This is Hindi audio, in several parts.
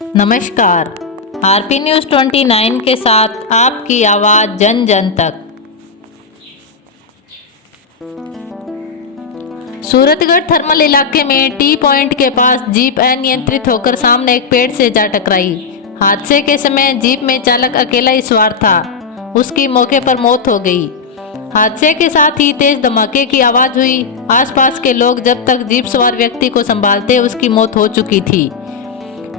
नमस्कार। आरपी न्यूज़ 29 के साथ आपकी आवाज़ जन जन तक। सूरतगढ़ थर्मल इलाके में टी पॉइंट के पास जीप अनियंत्रित होकर सामने एक पेड़ से जा टकराई। हादसे के समय जीप में चालक अकेला ही सवार था। उसकी मौके पर मौत हो गई। हादसे के साथ ही तेज धमाके की आवाज़ हुई। आसपास के लोग जब तक जीप सवार व्यक्ति को संभालते उसकी मौत हो चुकी थी।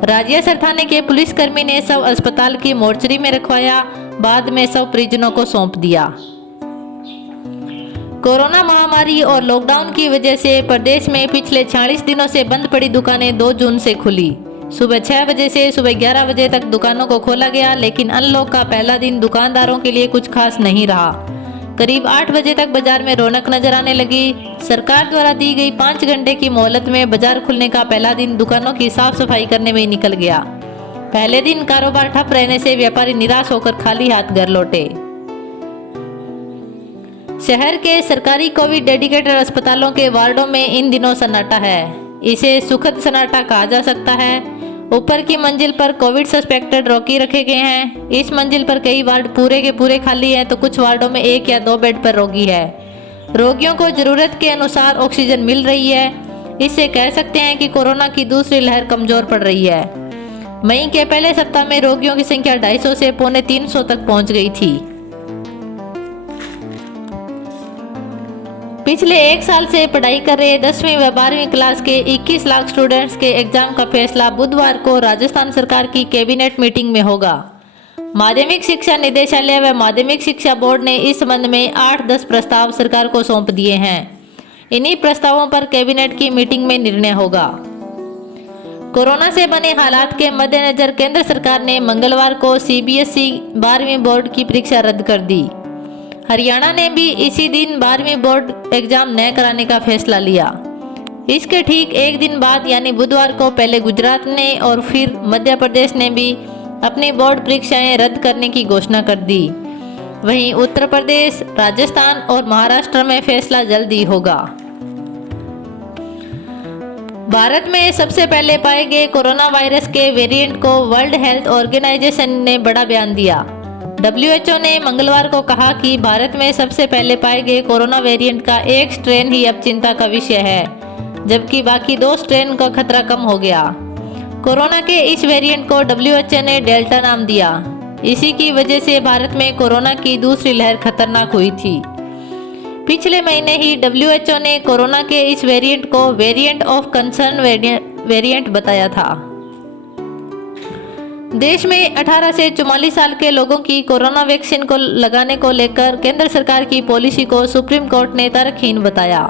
राजियासर थाने के पुलिसकर्मी ने शव अस्पताल की मोर्चरी में रखवाया। बाद में शव परिजनों को सौंप दिया। कोरोना महामारी और लॉकडाउन की वजह से प्रदेश में पिछले 46 दिनों से बंद पड़ी दुकानें 2 जून से खुली। सुबह 6 बजे से सुबह 11 बजे तक दुकानों को खोला गया, लेकिन अनलॉक का पहला दिन दुकानदारों के लिए कुछ खास नहीं रहा। करीब 8 बजे तक बाजार में रौनक नजर आने लगी। सरकार द्वारा दी गई 5 घंटे की मोहलत में बाजार खुलने का पहला दिन दुकानों की साफ सफाई करने में ही निकल गया। पहले दिन कारोबार ठप रहने से व्यापारी निराश होकर खाली हाथ घर लौटे। शहर के सरकारी कोविड डेडिकेटेड अस्पतालों के वार्डों में इन दिनों सन्नाटा है। इसे सुखद सन्नाटा कहा जा सकता है। ऊपर की मंजिल पर कोविड सस्पेक्टेड रोगी रखे गए हैं। इस मंजिल पर कई वार्ड पूरे के पूरे खाली हैं, तो कुछ वार्डों में 1 या 2 बेड पर रोगी है। रोगियों को जरूरत के अनुसार ऑक्सीजन मिल रही है। इससे कह सकते हैं कि कोरोना की दूसरी लहर कमजोर पड़ रही है। मई के पहले सप्ताह में रोगियों की संख्या 250 से 250 तक पहुंच गई थी। पिछले 1 साल से पढ़ाई कर रहे 10वीं व 12वीं क्लास के 21 लाख स्टूडेंट्स के एग्जाम का फैसला बुधवार को राजस्थान सरकार की कैबिनेट मीटिंग में होगा। माध्यमिक शिक्षा निदेशालय व माध्यमिक शिक्षा बोर्ड ने इस संबंध में 8-10 प्रस्ताव सरकार को सौंप दिए हैं। इन्हीं प्रस्तावों पर कैबिनेट की मीटिंग में निर्णय होगा। कोरोना से बने हालात के मद्देनजर केंद्र सरकार ने मंगलवार को सीबीएसई 12वीं बोर्ड की परीक्षा रद्द कर दी। हरियाणा ने भी इसी दिन 12वीं बोर्ड एग्जाम न कराने का फैसला लिया। इसके ठीक एक दिन बाद यानी बुधवार को पहले गुजरात ने और फिर मध्य प्रदेश ने भी अपनी बोर्ड परीक्षाएं रद्द करने की घोषणा कर दी। वहीं उत्तर प्रदेश, राजस्थान और महाराष्ट्र में फैसला जल्द ही होगा। भारत में सबसे पहले पाए गए कोरोना वायरस के वेरिएंट को वर्ल्ड हेल्थ ऑर्गेनाइजेशन ने बड़ा बयान दिया। WHO ने मंगलवार को कहा कि भारत में सबसे पहले पाए गए कोरोना वेरिएंट का एक स्ट्रेन ही अब चिंता का विषय है, जबकि बाकी 2 स्ट्रेन का खतरा कम हो गया। कोरोना के इस वेरिएंट को WHO ने डेल्टा नाम दिया। इसी की वजह से भारत में कोरोना की दूसरी लहर खतरनाक हुई थी। पिछले महीने ही WHO ने कोरोना के इस वेरिएंट को वेरिएंट ऑफ कंसर्न वेरिएंट बताया था। देश में 18 से 44 साल के लोगों की कोरोना वैक्सीन को लगाने को लेकर केंद्र सरकार की पॉलिसी को सुप्रीम कोर्ट ने तर्कहीन बताया।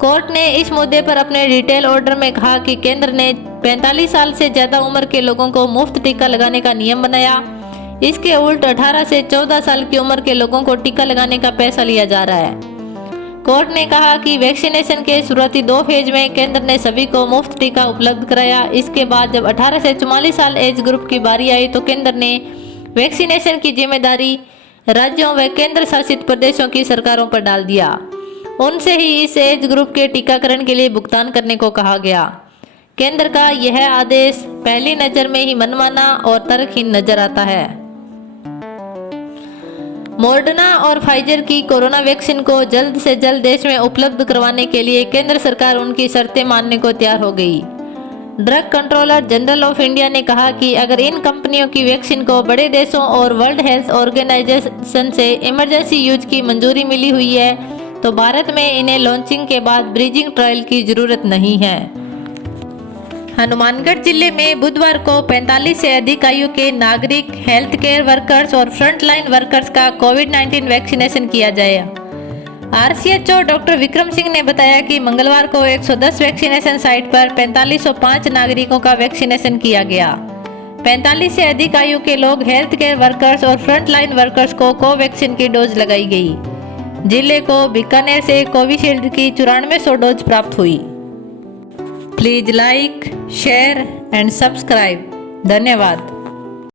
कोर्ट ने इस मुद्दे पर अपने डिटेल ऑर्डर में कहा कि केंद्र ने 45 साल से ज्यादा उम्र के लोगों को मुफ्त टीका लगाने का नियम बनाया। इसके उल्ट 18 से 14 साल की उम्र के लोगों को टीका लगाने का पैसा लिया जा रहा है। कोर्ट ने कहा कि वैक्सीनेशन के शुरुआती 2 फेज में केंद्र ने सभी को मुफ्त टीका उपलब्ध कराया। इसके बाद जब 18 से 44 साल एज ग्रुप की बारी आई तो केंद्र ने वैक्सीनेशन की जिम्मेदारी राज्यों व केंद्र शासित प्रदेशों की सरकारों पर डाल दिया। उनसे ही इस एज ग्रुप के टीकाकरण के लिए भुगतान करने को कहा गया। केंद्र का यह आदेश पहली नज़र में ही मनमाना और तर्कहीन नजर आता है। मॉडर्ना और फाइजर की कोरोना वैक्सीन को जल्द से जल्द देश में उपलब्ध करवाने के लिए केंद्र सरकार उनकी शर्तें मानने को तैयार हो गई। Drug controller general of India ने कहा कि अगर इन कंपनियों की वैक्सीन को बड़े देशों और वर्ल्ड हेल्थ ऑर्गेनाइजेशन से इमरजेंसी यूज की मंजूरी मिली हुई है तो भारत में इन्हें लॉन्चिंग के बाद ब्रिजिंग ट्रायल की जरूरत नहीं है। हनुमानगढ़ जिले में बुधवार को 45 से अधिक आयु के नागरिक, हेल्थ केयर वर्कर्स और फ्रंटलाइन वर्कर्स का कोविड-19 वैक्सीनेशन किया जाएगा। RCHO डॉक्टर विक्रम सिंह ने बताया कि मंगलवार को 110 वैक्सीनेशन साइट पर 4505 नागरिकों का वैक्सीनेशन किया गया। 45 से अधिक आयु के लोग, हेल्थ केयर वर्कर्स और फ्रंटलाइन वर्कर्स को कोवैक्सीन की डोज लगाई गई। जिले को बीकानेर से कोविशील्ड की 9400 डोज प्राप्त हुई। Please like, share and subscribe. धन्यवाद।